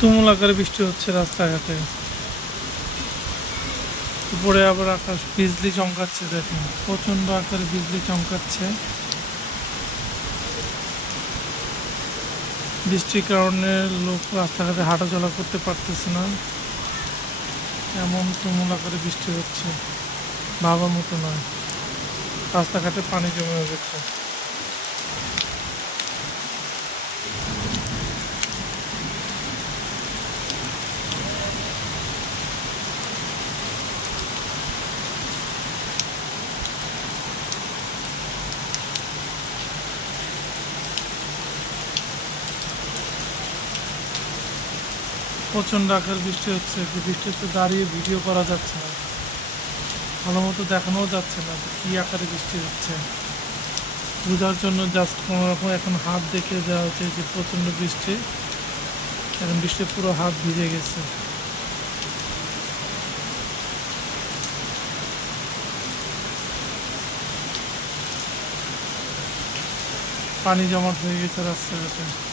তুমুল আকারে বৃষ্টি হচ্ছে রাস্তাঘাটে। উপরে আবার আকাশ বিজলি চমকাচ্ছে, দেখেন। প্রচণ্ড আকারে বিজলি চমকাচ্ছে। বৃষ্টির কারণে লোক রাস্তাঘাটে হাঁটাচলা করতে পারতেছে না। এমন তুমুল আকারে বৃষ্টি হচ্ছে। ভাবার মতো নয়। রাস্তাঘাটে পানি জমে গেছে। প্রচণ্ড আকার বৃষ্টি হচ্ছে যে বৃষ্টিতে দাঁড়িয়ে ভিডিও করা যাচ্ছে না। ভালো মতো দেখানোও যাচ্ছে না কী আকারে বৃষ্টি হচ্ছে। বোঝার জন্য জাস্ট কোনো রকম এখন হাত দেখে দেওয়া হচ্ছে যে প্রচণ্ড বৃষ্টি। এখন বৃষ্টি পুরো হাত ভিজে গেছে। পানি জমাট হয়ে গেছে রাস্তাঘাটে।